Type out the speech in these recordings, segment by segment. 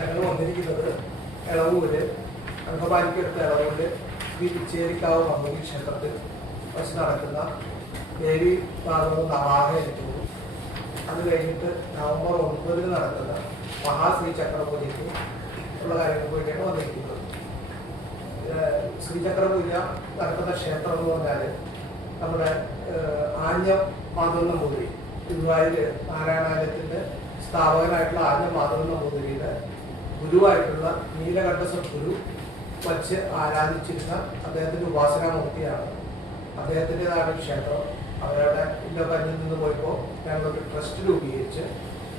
ഞങ്ങൾ വന്നിരിക്കുന്നത് എളവൂര് അങ്കമാലിക്കടുത്ത എളവൂര് ശ്രീ പിച്ചേരിക്കാവ് ഭഗവതി ക്ഷേത്രത്തിൽ വച്ച് നടക്കുന്ന ദേവി ഭാഗവത നവാഹനത്തോടും അത് കഴിഞ്ഞിട്ട് നവംബർ 9 നടക്കുന്ന മഹാശ്രീ ചക്രപൂജയ്ക്ക് ഉള്ള കാര്യങ്ങൾക്ക് വേണ്ടിയാണ് വന്നിരിക്കുന്നത്. ശ്രീചക്രപൂജ നടക്കുന്ന ക്ഷേത്രം എന്ന് പറഞ്ഞാൽ നമ്മുടെ ആഞ്ഞം മാധവൻ നമ്പൂതിരി, ഗുരുവായൂർ നാരായണാലയത്തിൻ്റെ സ്ഥാപകനായിട്ടുള്ള ആഞ്ഞം മാധവൻ നമ്പൂതിരിയുടെ ഗുരുവായിട്ടുള്ള നീലകണ്ഠ ഗുരു വച്ച് ആരാധിച്ചിരുന്ന അദ്ദേഹത്തിൻ്റെ ഉപാസനാമൂർത്തിയാണ്. അദ്ദേഹത്തിൻ്റെതാണ് ഈ ക്ഷേത്രം. അവരുടെ ഇല്ലപ്പന്നിൽ നിന്ന് പോയപ്പോൾ ഞങ്ങളൊരു ട്രസ്റ്റ് രൂപീകരിച്ച്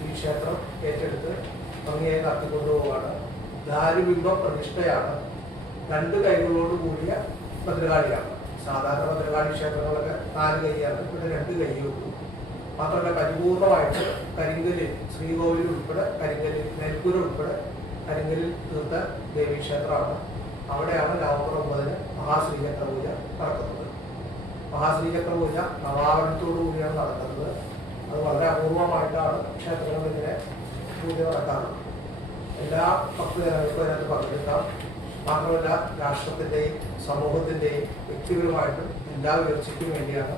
ഈ ക്ഷേത്രം ഏറ്റെടുത്ത് ഭംഗിയായി നടത്തിക്കൊണ്ടുപോവുകയാണ്. ദാരുബിംബ പ്രതിഷ്ഠയാണ്. 2 കൈകളോട് കൂടിയ ഭദ്രകാളിയാണ്. സാധാരണ ഭദ്രകാളി ക്ഷേത്രങ്ങളൊക്കെ 4 കൈയാണ്, ഇവിടെ 2 കൈയുള്ളൂ. മാത്രമല്ല പരിപൂർണമായിട്ട് കരിങ്കല്ലിൽ ശ്രീകോവിൽ ഉൾപ്പെടെ കരിങ്കല്ലിൽ നെൽപ്പുര ഉൾപ്പെടെ കരിങ്കല്ലിൽ തീർത്ത ദേവീക്ഷേത്രമാണ്. അവിടെയാണ് നവംബർ 9 മഹാശ്രീചക്രപൂജ നടക്കുന്നത്. മഹാശ്രീചക്രപൂജ നവാവരണത്തോടു കൂടിയാണ് നടക്കുന്നത്. അത് വളരെ അപൂർവമായിട്ടാണ് ക്ഷേത്രങ്ങളിൽ ഇങ്ങനെ പൂജ നടക്കാറുള്ളത്. എല്ലാ ഭക്തജനങ്ങൾക്കും അതിനകത്ത് പങ്കെടുക്കാം. മാത്രമല്ല രാഷ്ട്രത്തിൻ്റെയും സമൂഹത്തിൻ്റെയും വ്യക്തിപരമായിട്ടും എല്ലാ ഉയർച്ചയ്ക്കും വേണ്ടിയാണ്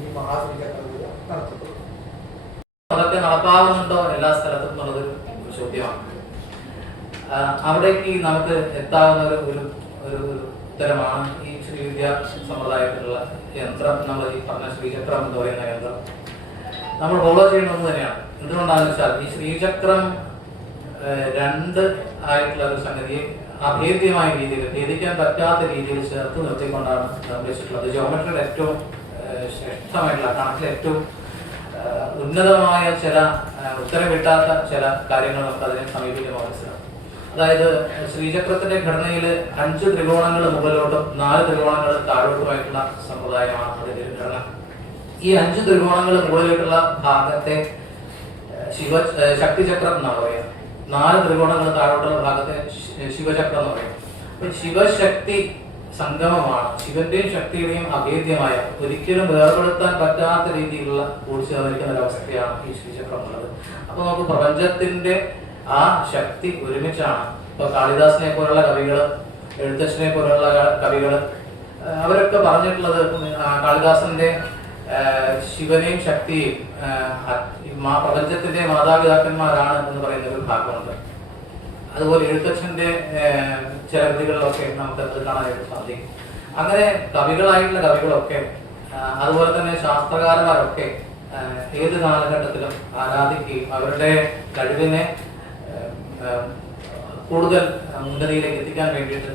ഈ മഹാശ്രീചക്രപൂജ നടത്തുന്നത്. അതൊക്കെ നടപ്പാവുന്നുണ്ടോ എല്ലാ സ്ഥലത്തും എന്നുള്ളതൊരു ചോദ്യമാണ്. അവിടേക്ക് നമുക്ക് എത്താവുന്ന ഒരു ഉത്തരമാണ് ഈ ശ്രീവിദ്യ സമ്പ്രദായത്തിലുള്ള യന്ത്രം. നമ്മൾ ഈ പറഞ്ഞ ശ്രീചക്രം എന്ന് പറയുന്ന യന്ത്രം നമ്മൾ ഫോളോ ചെയ്യണമെന്ന് തന്നെയാണ്. എന്തുകൊണ്ടാണെന്ന് വെച്ചാൽ ഈ ശ്രീചക്രം 2 ആയിട്ടുള്ള ഒരു സംഗതിയെ അഭേദ്യമായ രീതിയിൽ ഭേദിക്കാൻ പറ്റാത്ത രീതിയിൽ ചേർത്ത് നിർത്തിക്കൊണ്ടാണ് നിർമ്മിച്ചിട്ടുള്ളത്. ജോമെട്രിയുടെ ഏറ്റവും ശ്രേഷ്ഠമായിട്ടുള്ള കണക്കിൽ ഏറ്റവും ഉന്നതമായ ചില ഉത്തരം കിട്ടാത്ത ചില കാര്യങ്ങൾ നമുക്ക് അതിനെ സമീപിക്കുമ്പോൾ മനസ്സിലാവും. അതായത് ശ്രീചക്രത്തിന്റെ ഘടനയിൽ 5 ത്രികോണങ്ങൾ മുകളിലോട്ടും 4 ത്രികോണങ്ങൾ താഴോട്ടുമായിട്ടുള്ള സമ്പ്രദായമാണ് അതിന്റെ ഒരു ഘടന. ഈ 5 ത്രികോണങ്ങൾ മുകളിലോട്ടുള്ള ഭാഗത്തെ ശക്തിചക്രം എന്നാണ് പറയുക. 4 ത്രികോണങ്ങൾ താഴോട്ടുള്ള ഭാഗത്തെ ശിവചക്രം എന്ന് പറയും. അപ്പൊ ശിവശക്തി സംഗമമാണ്. ശിവന്റെയും ശക്തിയുടെയും അഭേദ്യമായ ഒരിക്കലും വേർപെടുത്താൻ പറ്റാത്ത രീതിയിലുള്ള കൂടിച്ചേർന്നിരിക്കുന്ന ഒരവസ്ഥയാണ് ഈ ശ്രീചക്രം എന്നുള്ളത്. അപ്പൊ നമുക്ക് പ്രപഞ്ചത്തിന്റെ ആ ശക്തി ഒരുമിച്ചാണ്. ഇപ്പൊ കാളിദാസിനെ പോലുള്ള കവികള്, എഴുത്തച്ഛനെ പോലുള്ള കവികള് അവരൊക്കെ പറഞ്ഞിട്ടുള്ളത് കാളിദാസന്റെ ശിവനെയും ശക്തിയും പ്രപഞ്ചത്തിന്റെ മാതാപിതാക്കന്മാരാണ് എന്ന് പറയുന്ന ഒരു ഭാഗമുണ്ട്. അതുപോലെ എഴുത്തച്ഛന്റെ ചില കൃതികളിലൊക്കെ നമുക്ക് അത് കാണാനായിട്ട് സാധിക്കും. അങ്ങനെ കവികളായിട്ടുള്ള കവികളൊക്കെ അതുപോലെ തന്നെ ശാസ്ത്രകാരന്മാരൊക്കെ ഏത് കാലഘട്ടത്തിലും ആരാധിക്കുകയും അവരുടെ കഴിവിനെ കൂടുതൽ ഉന്നതിയിലേക്ക് എത്തിക്കാൻ വേണ്ടിയിട്ട്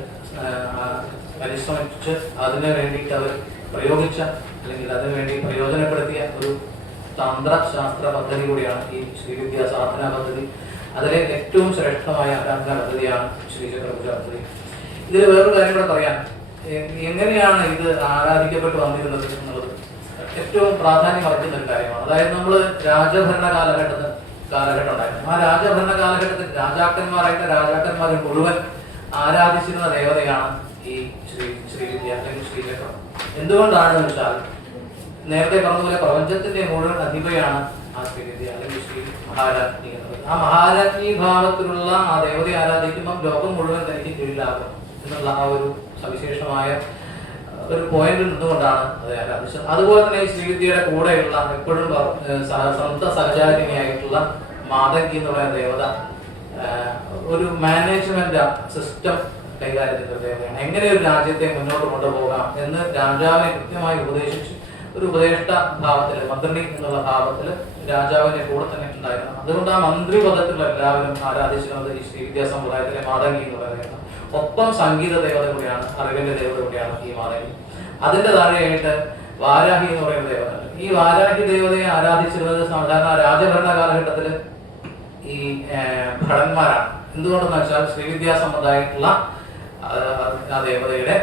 പരിശ്രമിച്ച് അതിനു വേണ്ടിയിട്ട് അവർ പ്രയോഗിച്ച അല്ലെങ്കിൽ അതിനുവേണ്ടി പ്രയോജനപ്പെടുത്തിയ ഒരു തന്ത്രശാസ്ത്ര പദ്ധതി കൂടിയാണ് ഈ ശ്രീവിദ്യാ സാധന പദ്ധതി. അതിലെ ഏറ്റവും ശ്രേഷ്ഠമായ ആരാധന പദ്ധതിയാണ് ശ്രീചക്രപൂജ പദ്ധതി. ഇതിൽ വേറൊരു കാര്യം കൂടെ പറയാൻ, എങ്ങനെയാണ് ഇത് ആരാധിക്കപ്പെട്ടു വന്നിരുന്നത് എന്നുള്ളത് ഏറ്റവും പ്രാധാന്യം അർഹിക്കുന്ന ഒരു കാര്യമാണ്. അതായത് നമ്മൾ രാജഭരണ കാലഘട്ടം ഉണ്ടായിരുന്നു. ആ രാജഭരണ കാലഘട്ടത്തിൽ രാജാക്കന്മാർ മുഴുവൻ ആരാധിച്ചിരുന്ന ദേവതയാണ് ഈ ശ്രീവിദ്യ അല്ലെങ്കിൽ ശ്രീചക്രം. എന്തുകൊണ്ടാണെന്ന് വെച്ചാൽ നേരത്തെ പറഞ്ഞതുപോലെ പ്രപഞ്ചത്തിന്റെ മുഴുവൻ അധിപയാണ് ആ ശ്രീവിദ്യ അല്ലെങ്കിൽ ശ്രീ മഹാരാജ്ഞി എന്നത്. ആ മഹാരാജ്ഞി ഭാവത്തിലുള്ള ആ ദേവതയെ ആരാധിക്കുമ്പോൾ ലോകം മുഴുവൻ തനിക്ക് കീഴിലാകും എന്നുള്ള ആ ഒരു സവിശേഷമായ ഒരു പോയിന്റിൽ നിന്നുകൊണ്ടാണ് അത് ആരാധിച്ചത്. അതുപോലെ തന്നെ ഈ ശ്രീവിദ്യയുടെ കൂടെയുള്ള എപ്പോഴും സ്വന്തം സഹചാരിണിയായിട്ടുള്ള മാതങ്കി എന്ന് പറയുന്ന ദേവത ഒരു മാനേജ്മെന്റ് സിസ്റ്റം കൈകാര്യം ചെയ്ത ദേവതയാണ്. എങ്ങനെ ഒരു രാജ്യത്തെ മുന്നോട്ട് കൊണ്ടുപോകാം എന്ന് രാജാവിനെ കൃത്യമായി ഉപദേശിച്ച് ഒരു ഉപദേഷ്ട ഭാവത്തില്, മന്ത്രി എന്നുള്ള ഭാവത്തില് രാജാവിന്റെ കൂടെ തന്നെ ഉണ്ടായിരുന്നു. അതുകൊണ്ട് ആ മന്ത്രി പദത്തിലുള്ള എല്ലാവരും ആരാധിച്ചിരുന്നത് ഈ ശ്രീവിദ്യാ സമ്പ്രദായത്തിലെ മാതങ്കി എന്ന് പറയുന്നത്. ഒപ്പം സംഗീത ദേവത കൂടിയാണ്, അറിവിന്റെ ദേവത കൂടിയാണ് ഈ മാതങ്കി. അതിന്റെ താഴെയായിട്ട് വാരാഹി എന്ന് പറയുന്ന ദേവത. ഈ വാരാഹി ദേവതയെ ആരാധിച്ചിരുന്നത് സാധാരണ രാജഭരണ കാലഘട്ടത്തില് ഈ ഭടന്മാരാണ്. എന്തുകൊണ്ടെന്ന് വെച്ചാൽ ശ്രീവിദ്യാ സമ്പ്രദായത്തിലുള്ള ആ ദേവതയുടെ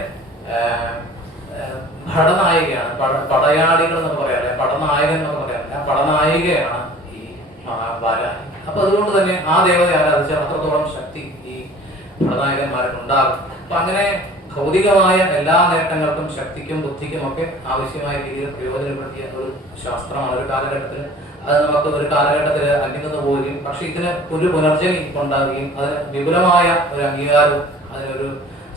ഭടനായികയാണ്. പടയാളികൾ എന്നൊക്കെ പറയാറില്ല, പടനായകൻ എന്നൊക്കെ പറയാറില്ല, പടനായികയാണ് ഈ വാരാഹി. അപ്പൊ അതുകൊണ്ട് തന്നെ ആ ദേവതയെ ആരാധിച്ചാൽ അത്രത്തോളം ശക്തി ഈ ഭടനായകന്മാർക്ക് ഉണ്ടാകും. അപ്പൊ അങ്ങനെ ഭൗതികമായ എല്ലാ നേട്ടങ്ങൾക്കും ശക്തിക്കും ബുദ്ധിക്കും ഒക്കെ ആവശ്യമായ രീതിയിൽ പ്രയോജനപ്പെടുത്തിയ ഒരു ശാസ്ത്രമാണ് ഒരു കാലഘട്ടത്തിൽ. അത് നമുക്ക് ഒരു കാലഘട്ടത്തിൽ അന്യം നിന്ന് പോവുകയും, പക്ഷെ ഇതിന് ഒരു പുനർജനി ഉണ്ടാവുകയും അതിന് വിപുലമായ ഒരു അംഗീകാരവും അതിനൊരു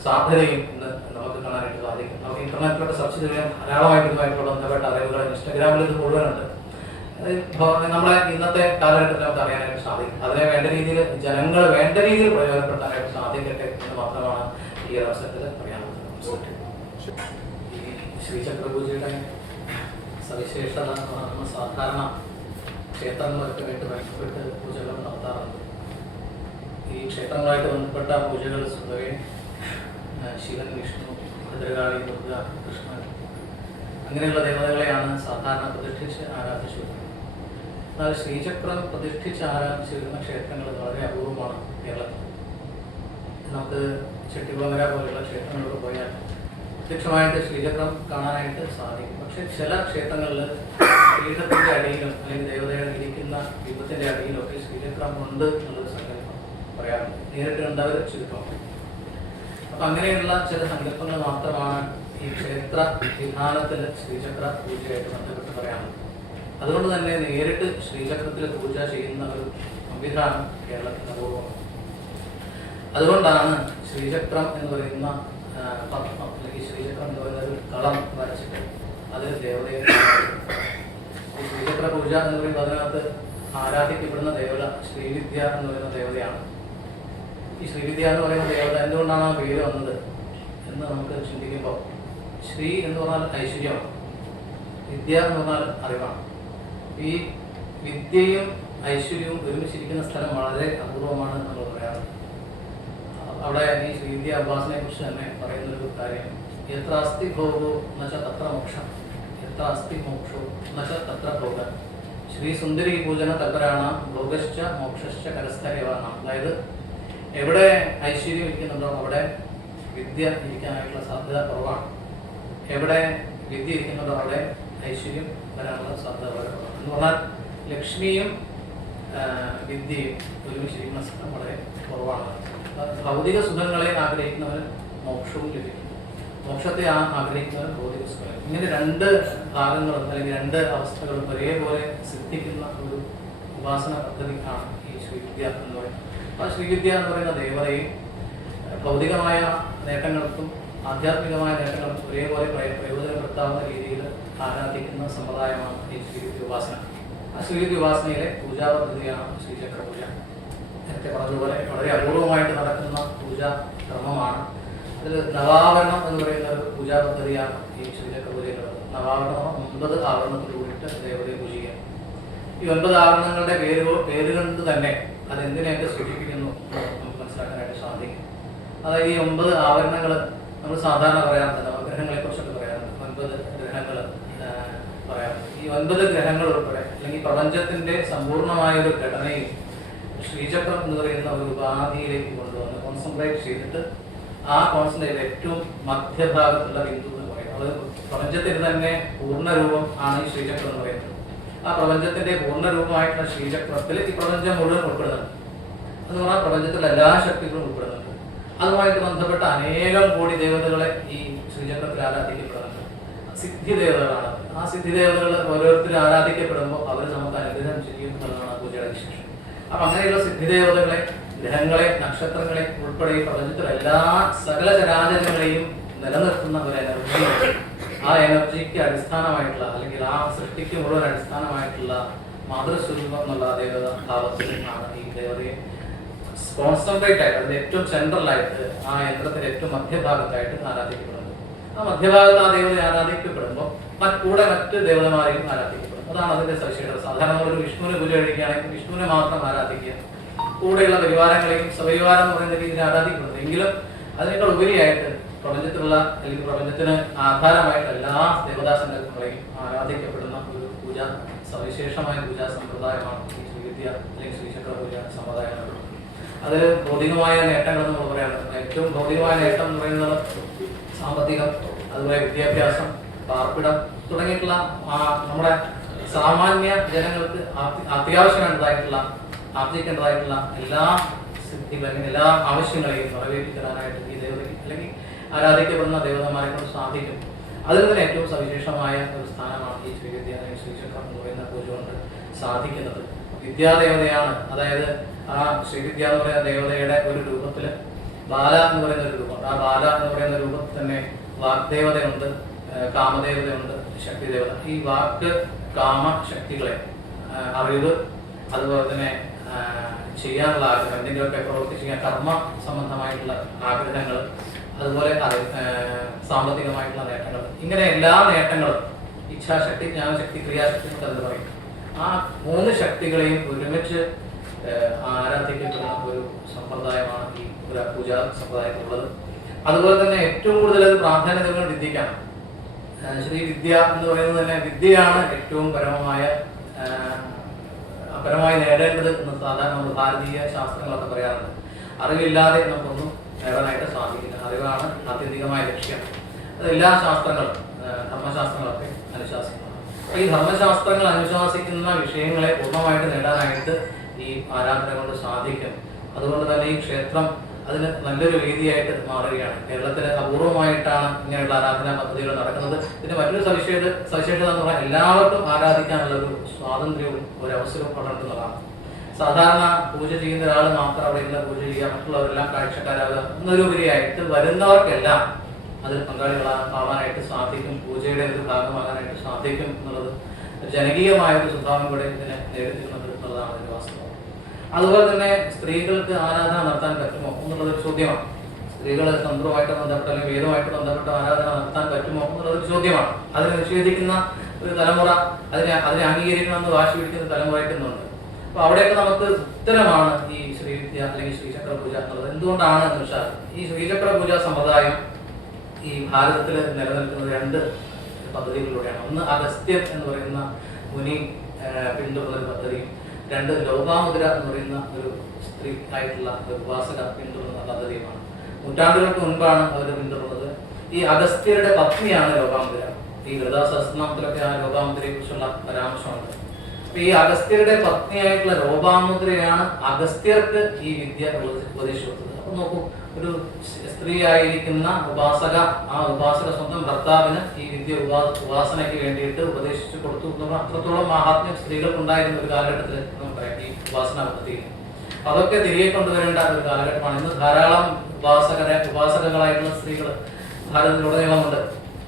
സാധ്യതയും ഇന്ന് നമുക്ക് കാണാനായിട്ട് സാധിക്കും. നമുക്ക് ഇന്റർനെറ്റിലൊക്കെ സെർച്ച് ചെയ്യാൻ ധാരാളമായിട്ട് ഇതുമായിട്ടുള്ള ബന്ധപ്പെട്ട അറിവുകൾ ഇൻസ്റ്റാഗ്രാമിൽ ഇത് മുഴുവനുണ്ട്. നമ്മളെ ഇന്നത്തെ കാലഘട്ടത്തിൽ നമുക്ക് അറിയാനായിട്ട് സാധിക്കും. അതിനെ വേണ്ട രീതിയിൽ ജനങ്ങൾ വേണ്ട രീതിയിൽ പ്രയോജനപ്പെടുത്താനായിട്ട് സാധിക്കട്ടെ എന്ന് മാത്രമാണ് ഈ ഒരു അവസരത്തിൽ പറയാനുള്ളത്. ഈ ശ്രീചക്ര പൂജയുടെ സവിശേഷത നമ്മൾ സാധാരണ ക്ഷേത്രങ്ങളൊക്കെ ആയിട്ട് ബന്ധപ്പെട്ട് പൂജകൾ നടത്താറുണ്ട്. ഈ ക്ഷേത്രങ്ങളായിട്ട് ബന്ധപ്പെട്ട പൂജകൾ സ്വതവേ ശിവൻ, വിഷ്ണു, ഭദ്രകാളി, ദുർഗ, കൃഷ്ണൻ അങ്ങനെയുള്ള ദേവതകളെയാണ് സാധാരണ പ്രതിഷ്ഠിച്ച് ആരാധിച്ചു വരുന്നത്. എന്നാൽ ശ്രീചക്രം പ്രതിഷ്ഠിച്ച് ആരാധിച്ചു വരുന്ന ക്ഷേത്രങ്ങൾ വളരെ അപൂർവമാണ് കേരളത്തിൽ. നമുക്ക് ചെട്ടികുളങ്ങര പോലെയുള്ള ക്ഷേത്രങ്ങളിലൊക്കെ പോയാൽ പ്രത്യക്ഷമായിട്ട് ശ്രീചക്രം കാണാനായിട്ട് സാധിക്കും. പക്ഷെ ചില ക്ഷേത്രങ്ങളിൽ പീഠത്തിന്റെ അടിയിലും അല്ലെങ്കിൽ ദേവതയുടെ ഇരിക്കുന്ന ദീപത്തിന്റെ അടിയിലൊക്കെ ശ്രീചക്രം ഉണ്ട് എന്നുള്ളൊരു സങ്കല്പം പറയാറുണ്ട്. നേരിട്ട് കണ്ടവർ ചുരുക്കമാണ്. അപ്പൊ അങ്ങനെയുള്ള ചില സങ്കല്പങ്ങൾ മാത്രമാണ് ഈ ക്ഷേത്ര വിധാനത്തിൽ ശ്രീചക്ര പൂജയായിട്ട് ബന്ധപ്പെട്ട് പറയാനുള്ളത്. അതുകൊണ്ട് തന്നെ നേരിട്ട് ശ്രീചക്രത്തിൽ പൂജ ചെയ്യുന്ന ഒരു സംവിധാനം കേരളത്തിൽ അപൂർവമാണ്. അതുകൊണ്ടാണ് ശ്രീചക്രം എന്ന് പറയുന്ന പത്മം അല്ലെങ്കിൽ ശ്രീചക്രം എന്ന് പറയുന്ന ഒരു കളം വരച്ചിട്ട് അതിൽ ദേവതയെ ശ്രീചക്ര പൂജ എന്ന് പറയുമ്പോൾ അതിനകത്ത് ആരാധിക്കപ്പെടുന്ന ദേവത ശ്രീവിദ്യ എന്ന് പറയുന്ന ദേവതയാണ്. ഈ ശ്രീവിദ്യ എന്ന് പറയുന്ന ദേവത എന്തുകൊണ്ടാണ് ആ പേര് വന്നത് എന്ന് നമുക്ക് ചിന്തിക്കുമ്പോൾ, ശ്രീ എന്ന് പറഞ്ഞാൽ ഐശ്വര്യമാണ്, വിദ്യ എന്ന് പറഞ്ഞാൽ അറിവാണ്. ഈ വിദ്യയും ഐശ്വര്യവും ഒരുമിച്ചിരിക്കുന്ന സ്ഥലം വളരെ അപൂർവമാണ് നമ്മൾ പറയാറുണ്ട്. അവിടെ ഈ ശ്രീവിദ്യ ഉപാസനയെ കുറിച്ച് തന്നെ പറയുന്നൊരു കാര്യം, എത്ര അസ്ഥി ഭോഗോ എന്നുവെച്ചാൽ തത്ര മോക്ഷം, എത്ര അസ്ഥി മോക്ഷോ എന്നുവെച്ചാൽ തത്ര ഭോഗ, ശ്രീ സുന്ദരി പൂജന തൽപരാണ ഭോഗശ്ച മോക്ഷശ്ച കരസ്ഥരേവാണ. അതായത് എവിടെ ഐശ്വര്യം ഇരിക്കുന്നുണ്ടോ അവിടെ വിദ്യ ഇരിക്കാനായിട്ടുള്ള സാധ്യത കുറവാണ്. എവിടെ വിദ്യ ഇരിക്കുന്നുണ്ടോ അവിടെ ഐശ്വര്യം വരാനുള്ള സാധ്യത വളരെ കുറവാണ്. എന്ന് പറഞ്ഞാൽ ലക്ഷ്മിയും വിദ്യയും ഒരുമിച്ചിരിക്കുന്ന സ്ഥലം വളരെ കുറവാണ്. ഭൗതിക സുഖങ്ങളെ ആഗ്രഹിക്കുന്നവന് മോക്ഷവും ലഭിക്കും, മോക്ഷത്തെ ആഗ്രഹിക്കുന്നവന് ഭൗതിക സുഖം. ഇങ്ങനെ രണ്ട് ഭാഗങ്ങളും അല്ലെങ്കിൽ രണ്ട് അവസ്ഥകളും ഒരേപോലെ സിദ്ധിക്കുന്ന ഒരു ഉപാസന പദ്ധതിക്കാണ് ഈ ശ്രീവിദ്യ എന്ന് പറയുന്നത്. ആ ശ്രീവിദ്യ എന്ന് പറയുന്ന ദേവതയും ഭൗതികമായ നേട്ടങ്ങൾക്കും ആധ്യാത്മികമായ നേട്ടങ്ങൾക്കും ഒരേപോലെ പ്രയോജനപ്പെടുത്താവുന്ന രീതിയിൽ ആരാധിക്കുന്ന സമ്പ്രദായമാണ് ഈ ശ്രീവിദ്യ ഉപാസന. ആ ശ്രീവിദ്യ ഉപാസനയിലെ പൂജാ പദ്ധതിയാണ് ശ്രീചക്ര പൂജ. നേരത്തെ പറഞ്ഞതുപോലെ വളരെ അപൂർവമായിട്ട് നടക്കുന്ന പൂജാ ക്രമമാണ്. അതിൽ നവാവരണം എന്ന് പറയുന്ന ഒരു പൂജാ പദ്ധതിയാണ് ഈ ശ്രീചക്ര പൂജയിലുള്ളത്. നവാവരണം 9 ആവരണത്തിലൂടിയിട്ട് ദേവതയെ പൂജിക്കുക. ഈ 9 ആവരണങ്ങളുടെ പേര് കൊണ്ട് തന്നെ അതെന്തിനെയൊക്കെ സൂചിപ്പിക്കുന്നു നമുക്ക് മനസ്സിലാക്കാനായിട്ട് സാധിക്കും. അതായത് ഈ 9 ആവരണങ്ങൾ നമ്മൾ സാധാരണ പറയാറുണ്ട്, നവഗ്രഹങ്ങളെ കുറിച്ചൊക്കെ പറയാറുണ്ട്. 9 ഗ്രഹങ്ങൾ പറയാറുണ്ട്. ഈ 9 ഗ്രഹങ്ങൾ ഉൾപ്പെടെ അല്ലെങ്കിൽ പ്രപഞ്ചത്തിന്റെ സമ്പൂർണമായ ഒരു ഘടനയും ശ്രീചക്രം എന്ന് പറയുന്ന ഒരു ഉപാധിയിലേക്ക് കൊണ്ടുവന്ന് കോൺസെൻട്രേറ്റ് ചെയ്തിട്ട് ആ കോൺസെൻട്രേറ്റ് ഏറ്റവും മധ്യഭാഗത്തുള്ള ബിന്ദു എന്ന് പറയും. അത് പ്രപഞ്ചത്തിന് തന്നെ പൂർണ്ണരൂപം ആണ് ഈ ശ്രീചക്രം എന്ന് പറയുന്നത്. ആ പ്രപഞ്ചത്തിന്റെ പൂർണ്ണരൂപമായിട്ടുള്ള ശ്രീചക്രത്തിൽ ഈ പ്രപഞ്ചം മുഴുവൻ ഉൾപ്പെടുന്നുണ്ട്. എന്ന് പറഞ്ഞാൽ പ്രപഞ്ചത്തിലെ എല്ലാ ശക്തികളും ഉൾപ്പെടുന്നുണ്ട്. അതുമായിട്ട് ബന്ധപ്പെട്ട അനേകം കോടി ദേവതകളെ ഈ ശ്രീചക്രത്തിൽ ആരാധിക്കപ്പെടുന്നുണ്ട്. സിദ്ധി ദേവതകളാണ്. ആ സിദ്ധി ദേവതകൾ ഓരോരുത്തരും ആരാധിക്കപ്പെടുമ്പോൾ അവർ നമുക്ക് അനുഗ്രഹം ചെയ്യും എന്നുള്ളതാണ് പൂജയുടെ വിശേഷം. അപ്പൊ അങ്ങനെയുള്ള സിദ്ധിദേവതകളെ, ഗ്രഹങ്ങളെ, നക്ഷത്രങ്ങളെ ഉൾപ്പെടെ ഈ പ്രപഞ്ചത്തിലെ എല്ലാ സകല ചരാചരങ്ങളെയും നിലനിർത്തുന്ന ഒരു എനർജിയാണ്. ആ എനർജിക്ക് അടിസ്ഥാനമായിട്ടുള്ള അല്ലെങ്കിൽ ആ സൃഷ്ടിക്ക് മുഴുവൻ അടിസ്ഥാനമായിട്ടുള്ള മാതൃസ്വരൂപം എന്നുള്ള ദേവത ഭാവത്തിൽ ആണ് ഈ ദേവതയെ കോൺസെൻട്രേറ്റ് ആയിട്ട് അതിന്റെ ഏറ്റവും സെൻട്രലായിട്ട് ആ യന്ത്രത്തിന്റെ ഏറ്റവും മധ്യഭാഗത്തായിട്ട് ആരാധിക്കപ്പെടുന്നത്. ആ മധ്യഭാഗത്ത് ആ ദേവതയെ ആരാധിക്കപ്പെടുമ്പോൾ കൂടെ മറ്റ് ദേവതമാരെയും ആരാധിക്കപ്പെടും. അതാണ് അതിന്റെ സവിശേഷത. സാധാരണ നമ്മളൊരു വിഷ്ണുവിനെ പൂജ കഴിക്കുകയാണെങ്കിൽ വിഷ്ണുവിനെ മാത്രം ആരാധിക്കുക, കൂടെയുള്ള പരിവാരങ്ങളെയും സപരിവാരം എന്ന് പറയുന്ന രീതിയിൽ ആരാധിക്കുന്നത്. എങ്കിലും അതിനേക്കാൾ ഉപരിയായിട്ട് പ്രപഞ്ചത്തിലുള്ള അല്ലെങ്കിൽ പ്രപഞ്ചത്തിന് ആധാരമായിട്ട് എല്ലാ ദേവതാ സങ്കല്പങ്ങളെയും ആരാധിക്കപ്പെടുന്ന ഒരു പൂജ സവിശേഷമായ പൂജാ സമ്പ്രദായമാണ് ഈ ശ്രീവിദ്യ അല്ലെങ്കിൽ ശ്രീചക്ര പൂജ സമ്പ്രദായം. അത് ഭൗതികമായ നേട്ടങ്ങൾ നമ്മൾ പറയാറുണ്ട്. ഏറ്റവും ഭൗതികമായ നേട്ടം എന്ന് പറയുന്നത് സാമ്പത്തികം, അതുപോലെ വിദ്യാഭ്യാസം, പാർപ്പിടം തുടങ്ങിയിട്ടുള്ള നമ്മുടെ സാമാന്യ ജനങ്ങൾക്ക് അത്യാവശ്യമായിട്ടുള്ള ആർജിക്കേണ്ടതായിട്ടുള്ള എല്ലാ സിദ്ധികളെയും എല്ലാ ആവശ്യങ്ങളെയും നിറവേറ്റിത്തരാനായിട്ട് ഈ ദേവതയ്ക്ക് അല്ലെങ്കിൽ ആരാധിക്കപ്പെടുന്ന ദേവതമാരെ കൊണ്ട് സാധിക്കും. അതിൽ തന്നെ ഏറ്റവും സവിശേഷമായ ഒരു സ്ഥാനമാണ് ഈ ശ്രീവിദ്യ അല്ലെങ്കിൽ ശ്രീചക്രം എന്ന് പറയുന്ന പൂജ കൊണ്ട് സാധിക്കുന്നത്. വിദ്യാദേവതയാണ്, അതായത് ആ ശ്രീവിദ്യ എന്ന് പറയുന്ന ദേവതയുടെ ഒരു രൂപത്തിൽ ബാല എന്ന് പറയുന്ന ഒരു രൂപം, ആ ബാല എന്ന് പറയുന്ന രൂപത്തിൽ തന്നെ വാഗ്ദേവതയുണ്ട്, കാമദേവതയുണ്ട്, ശക്തിദേവത. ഈ വാക്ക് കാമ ശക്തികളെ, അറിവ്, അതുപോലെ തന്നെ ചെയ്യാനുള്ള ആഗ്രഹം, എന്തെങ്കിലുമൊക്കെ പ്രവൃത്തി ചെയ്യാൻ കർമ്മ സംബന്ധമായിട്ടുള്ള ആഗ്രഹങ്ങൾ, അതുപോലെ സാമ്പത്തികമായിട്ടുള്ള നേട്ടങ്ങൾ, ഇങ്ങനെ എല്ലാ നേട്ടങ്ങളും ഇച്ഛാശക്തി, ജ്ഞാനശക്തി, ക്രിയാശക്തി എന്നൊക്കെ അതിൽ പറയും. ആ 3 ശക്തികളെയും ഒരുമിച്ച് ആരാധിക്കപ്പെടുന്ന ഒരു സമ്പ്രദായമാണ് ഈ പൂജാ സമ്പ്രദായത്തിലുള്ളത്. അതുപോലെ തന്നെ ഏറ്റവും കൂടുതൽ അത് പ്രാധാന്യം നൽകുന്ന വിദ്യക്കാണ്. ശ്രീ വിദ്യ എന്ന് പറയുന്നത് തന്നെ വിദ്യയാണ് ഏറ്റവും പരമായി നേടേണ്ടത് എന്ന് സാധാരണ നമ്മൾ ഭാരതീയ ശാസ്ത്രങ്ങളൊക്കെ പറയാറുണ്ട്. അറിവില്ലാതെ നമുക്കൊന്നും നേടാനായിട്ട് സാധിക്കില്ല. അറിവാണ് ആത്യന്തികമായ ലക്ഷ്യം. അത് എല്ലാ ശാസ്ത്രങ്ങളും, ധർമ്മശാസ്ത്രങ്ങളൊക്കെ അനുശാസിക്കുന്നതാണ്. ഈ ധർമ്മശാസ്ത്രങ്ങൾ അനുശാസിക്കുന്ന വിഷയങ്ങളെ പൂർണ്ണമായിട്ട് നേടാനായിട്ട് ഈ ആരാധന കൊണ്ട് സാധിക്കും. അതുകൊണ്ട് തന്നെ ഈ ക്ഷേത്രം അതിന് നല്ലൊരു വേദിയായിട്ട് മാറുകയാണ്. കേരളത്തിൽ അപൂർവമായിട്ടാണ് ഇങ്ങനെയുള്ള ആരാധനാ പദ്ധതികൾ നടക്കുന്നത്. ഇതിന്റെ മറ്റൊരു സവിശേഷത എന്ന് പറഞ്ഞാൽ എല്ലാവർക്കും ആരാധിക്കാനുള്ള ഒരു സ്വാതന്ത്ര്യവും ഒരു അവസരവും വളർത്തുന്നതാണ്. സാധാരണ പൂജ ചെയ്യുന്ന ഒരാൾ മാത്രം അവിടെ ഇരുന്ന് പൂജ ചെയ്യുക, മറ്റുള്ളവരെല്ലാം കാഴ്ചക്കാരാകുക എന്നൊരുപരിയായിട്ട് വരുന്നവർക്കെല്ലാം അതിൽ പങ്കാളികളാവാനായിട്ട് സാധിക്കും, പൂജയുടെ ഒരു ഭാഗമാകാനായിട്ട് സാധിക്കും എന്നുള്ളത് ജനകീയമായ ഒരു സ്വഭാവം കൂടെ ഇതിനെ നേരിടുന്നത് എന്നുള്ളതാണ് ഇതിന്റെ വാസ്തവം. അതുപോലെ തന്നെ സ്ത്രീകൾക്ക് ആരാധന നടത്താൻ പറ്റുമോ എന്നുള്ളതൊരു ചോദ്യമാണ്. സ്ത്രീകൾ തന്ത്രവുമായിട്ട് ബന്ധപ്പെട്ട അല്ലെങ്കിൽ വേദവുമായിട്ട് ബന്ധപ്പെട്ട ആരാധന നടത്താൻ പറ്റുമോ എന്നുള്ളതൊരു ചോദ്യമാണ്. അതിനെ നിഷേധിക്കുന്ന ഒരു തലമുറ, അതിനെ അംഗീകരിക്കണമെന്ന് വാശി പിടിക്കുന്ന തലമുറയ്ക്കുന്നുണ്ട്. അപ്പൊ അവിടെയൊക്കെ നമുക്ക് ഉത്തരമാണ് ഈ ശ്രീവിദ്യ അല്ലെങ്കിൽ ശ്രീചക്ര പൂജ എന്നുള്ളത്. എന്തുകൊണ്ടാണ് എന്ന് വെച്ചാൽ ഈ ശ്രീചക്ര പൂജ സമ്പ്രദായം ഈ ഭാരതത്തിൽ നിലനിൽക്കുന്നത് 2 പദ്ധതികളിലൂടെയാണ്. ഒന്ന് അഗസ്ത്യൻ എന്ന് പറയുന്ന മുനി പിന്തുടരുന്ന ഒരു പദ്ധതിയും, 2 ലോപാമുദ്ര എന്ന് പറയുന്ന ഒരു സ്ത്രീ ആയിട്ടുള്ള ഒരു ഉപാസക പിന്തുടരുന്ന പദ്ധതിയുമാണ്. നൂറ്റാണ്ടുകൾക്ക് മുൻപാണ് അവർ പിന്തുടർന്നത്. ഈ അഗസ്ത്യരുടെ പത്നിയാണ് ലോപാമുദ്ര. ഈ ലളിതാ സഹസ്രനാമത്തിലൊക്കെ ആ ലോപാമുദ്രയെ കുറിച്ചുള്ള പരാമർശമുണ്ട്. അപ്പൊ ഈ അഗസ്ത്യരുടെ പത്നിയായിട്ടുള്ള ലോപാമുദ്രയാണ് അഗസ്ത്യർക്ക് ഈ വിദ്യ ഉപദേശിച്ചു കൊടുത്തത്. അപ്പൊ നോക്കൂ, ഒരു സ്ത്രീ ആയിരിക്കുന്ന ഉപാസക, ആ ഉപാസക സ്വന്തം ഭർത്താവിന് ഈ വിദ്യ ഉപാസനയ്ക്ക് വേണ്ടിയിട്ട് ഉപദേശിച്ചു കൊടുത്തു. അത്രത്തോളം മഹാത്മ്യം സ്ത്രീകൾക്കുണ്ടായിരുന്ന ഒരു കാലഘട്ടത്തിൽ നമുക്ക് പറയാം ഈ ഉപാസന പദ്ധതിയിൽ. അതൊക്കെ തിരികെ കൊണ്ടുവരേണ്ട ഒരു കാലഘട്ടമാണ്. ഇന്ന് ധാരാളം ഉപാസകകളായിട്ടുള്ള സ്ത്രീകൾ ഭാരതത്തിലുടനീളമുണ്ട്.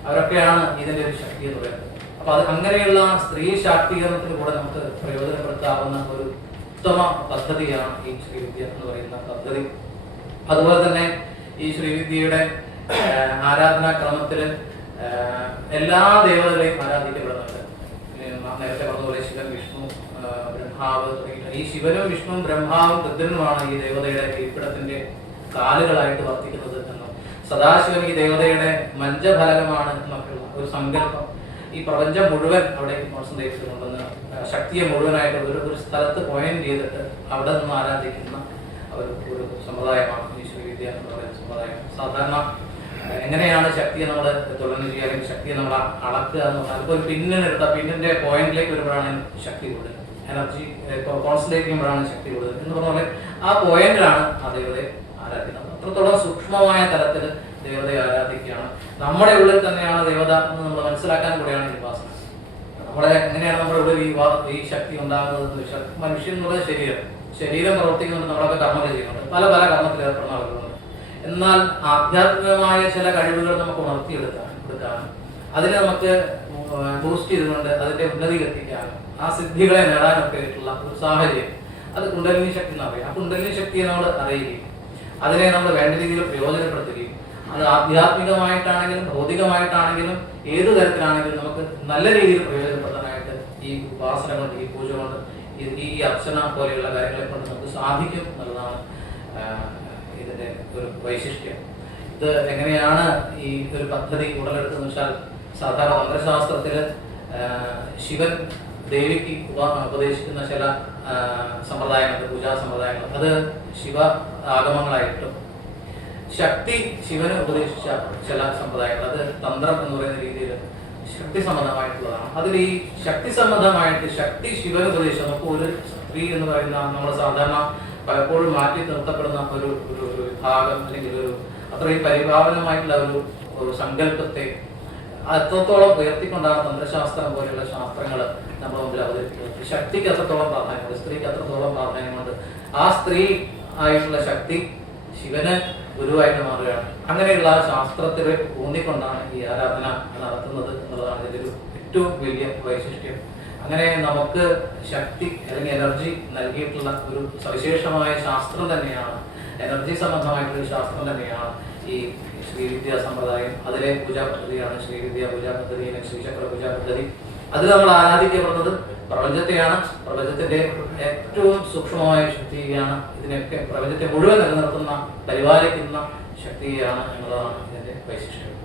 അവരൊക്കെയാണ് ഇതിന്റെ ഒരു ശക്തി എന്ന് പറയുന്നത്. അപ്പൊ അത് അങ്ങനെയുള്ള സ്ത്രീ ശാക്തീകരണത്തിന് കൂടെ നമുക്ക് പ്രയോജനപ്പെടുത്താവുന്ന ഒരു ഉത്തമ പദ്ധതിയാണ് ഈ ശ്രീവിദ്യ എന്ന് പറയുന്ന പദ്ധതി. അതുപോലെ തന്നെ ഈ ശ്രീവിദ്യയുടെ ആരാധനാക്രമത്തിൽ എല്ലാ ദേവതകളെയും ആരാധിക്കപ്പെടുന്നുണ്ട്. നേരത്തെ പറഞ്ഞതുപോലെ ശിവൻ, വിഷ്ണു, ബ്രഹ്മാവ് തുടങ്ങിയിട്ട് ഈ ശിവനും വിഷ്ണുവും ബ്രഹ്മാവും രുദ്രനുമാണ് ഈ ദേവതയുടെ ഇരിപ്പിടത്തിന്റെ കാലുകളായിട്ട് വർത്തിക്കുന്നത് എന്നും, സദാശിവൻ ഈ ദേവതയുടെ മഞ്ചഫലകമാണ് എന്നൊക്കെയുള്ള ഒരു സങ്കല്പം ഈ പ്രപഞ്ചം മുഴുവൻ അവിടെ കോൺസെൻട്രേറ്റ് ചെയ്തുകൊണ്ടെന്ന്, ശക്തിയെ മുഴുവനായിട്ട് ഒരു സ്ഥലത്ത് പോയിന്റ് ചെയ്തിട്ട് അവിടെ നിന്ന് ആരാധിക്കുന്ന ഒരു സമ്പ്രദായമാണ് ഈ ശ്രീവിദ്യ എന്ന് പറയുന്ന സമ്പ്രദായം. സാധാരണ എങ്ങനെയാണ് ശക്തിയെ നമ്മൾ തുലനം ചെയ്യുക അല്ലെങ്കിൽ ശക്തിയെ നമ്മൾ അളക്കുക എന്ന് പറഞ്ഞാൽ, ഇപ്പോൾ ഒരു പിന്നിനെടുത്ത പിന്നിന്റെ പോയിന്റിലേക്ക് വരുമ്പോഴാണ് ശക്തി കൂടുതൽ, എനർജി കോൺസെൻട്രേറ്റ് ചെയ്യുമ്പോഴാണ് ശക്തി കൂടുതൽ എന്ന് പറഞ്ഞ ആ പോയിന്റിലാണ് ആ ദേവതയെ ആരാധിക്കുന്നത്. അത്രത്തോളം സൂക്ഷ്മമായ തലത്തിൽ ദേവതയെ ആരാധിക്കുകയാണ്. നമ്മുടെ ഉള്ളിൽ തന്നെയാണ് ദേവത എന്ന് നമ്മൾ മനസ്സിലാക്കാൻ കൂടെയാണ് ഈ ഉപാസന. നമ്മളെ എങ്ങനെയാണ് നമ്മുടെ ഉള്ളിൽ ഈ ശക്തി ഉണ്ടാകുന്നത് എന്ന് വെച്ചാൽ, മനുഷ്യൻ എന്നുള്ള ശരീരം പ്രവർത്തിക്കുന്നുണ്ട്, നമ്മളൊക്കെ കർമ്മങ്ങൾ ചെയ്യുന്നുണ്ട്, പല കർമ്മത്തിൽ ഏർപ്പെടുന്ന ആളുകളുണ്ട്. എന്നാൽ ആധ്യാത്മികമായ ചില കഴിവുകൾ നമുക്ക് ഉണർത്തിയെടുക്കാനും അതിനെ നമുക്ക് ബൂസ്റ്റ് ചെയ്തുകൊണ്ട് അതിന്റെ ഉന്നതി എത്തിക്കാനും ആ സിദ്ധികളെ നേടാനൊക്കെ ആയിട്ടുള്ള ഒരു സാഹചര്യം, അത് കുണ്ടലിനി ശക്തി എന്ന് പറയും. ആ കുണ്ടലിനി ശക്തിയെ നമ്മൾ അറിയുകയും അതിനെ നമ്മൾ വേണ്ട രീതിയിൽ പ്രയോജനപ്പെടുത്തുകയും അത് ആധ്യാത്മികമായിട്ടാണെങ്കിലും ഭൗതികമായിട്ടാണെങ്കിലും ഏതു തരത്തിലാണെങ്കിലും നമുക്ക് നല്ല രീതിയിൽ പ്രയോജനപ്പെടുത്താനായിട്ട് ഈ ഉപാസന കൊണ്ട്, ഈ പൂജ കൊണ്ട്, ഈ അർച്ചന പോലെയുള്ള കാര്യങ്ങളെ കൊണ്ട് നമുക്ക് സാധിക്കും എന്നുള്ളതാണ് ഇതിന്റെ ഒരു വൈശിഷ്ട്യം. ഇത് എങ്ങനെയാണ് ഈ ഒരു പദ്ധതി ഉടലെടുത്തെന്ന് വെച്ചാൽ, സാധാരണ തന്ത്രശാസ്ത്രത്തില് ശിവൻ ദേവിക്ക് ഉപദേശിക്കുന്ന ചില സമ്പ്രദായങ്ങൾ, പൂജാ സമ്പ്രദായങ്ങൾ, അത് ശിവ ആഗമങ്ങളായിട്ടും ശക്തി ശിവന് ഉപദേശിച്ച ചില സമ്പ്രദായങ്ങൾ, അത് തന്ത്രം എന്ന് പറയുന്ന രീതിയിൽ ശക്തി സംബന്ധമായിട്ടുള്ളതാണ്. അതിൽ ഈ ശക്തി സംബന്ധമായിട്ട് ശക്തി ശിവന് ഉപദേശിച്ച, നമുക്ക് ഒരു സ്ത്രീ എന്ന് പറയുന്ന നമ്മൾ സാധാരണ പലപ്പോഴും മാറ്റി നിർത്തപ്പെടുന്ന ഒരു വിഭാഗം അല്ലെങ്കിൽ ഒരു അത്രയും പരിഭാവനമായിട്ടുള്ള ഒരു സങ്കല്പത്തെ എത്രത്തോളം ഉയർത്തിക്കൊണ്ടാണ് തന്ത്രശാസ്ത്രം പോലെയുള്ള ശാസ്ത്രങ്ങൾ നമ്മുടെ മുമ്പിൽ അവതരിപ്പിക്കുന്നത്. ശക്തിക്ക് എത്രത്തോളം പ്രാധാന്യമുണ്ട്, സ്ത്രീക്ക് എത്രത്തോളം പ്രാധാന്യമുണ്ട്. ആ സ്ത്രീ ആയിട്ടുള്ള ശക്തി ശിവന് ഗുരുവായിട്ട് മാറുകയാണ്. അങ്ങനെയുള്ള ശാസ്ത്രത്തിൽ ഊന്നിക്കൊണ്ടാണ് ഈ ആരാധന നടത്തുന്നത് എന്നുള്ളതാണ് ഇതിൻ്റെ ഒരു ഏറ്റവും വലിയ വൈശിഷ്ട്യം. അങ്ങനെ നമുക്ക് ശക്തി അല്ലെങ്കിൽ എനർജി നൽകിയിട്ടുള്ള ഒരു സവിശേഷമായ ശാസ്ത്രം തന്നെയാണ്, എനർജി സംബന്ധമായിട്ടുള്ള ശാസ്ത്രം തന്നെയാണ് ഈ ശ്രീവിദ്യാ സമ്പ്രദായം. അതിലെ പൂജാ പദ്ധതിയാണ് ശ്രീവിദ്യാ പൂജാ പദ്ധതി, അല്ലെങ്കിൽ ശ്രീചക്ര പൂജാ പദ്ധതി. അതിൽ നമ്മൾ ആരാധിക്കപ്പെടുന്നത് പ്രപഞ്ചത്തെയാണ്. പ്രപഞ്ചത്തിന്റെ ഏറ്റവും സൂക്ഷ്മമായ ശക്തിയാണ്. ഇതിനൊക്കെ പ്രപഞ്ചത്തെ മുഴുവൻ നിലനിർത്തുന്ന, പരിപാലിക്കുന്ന ശക്തിയാണ് എന്നുള്ളതാണ് ഇതിന്റെ വൈശിഷ്ട്യം.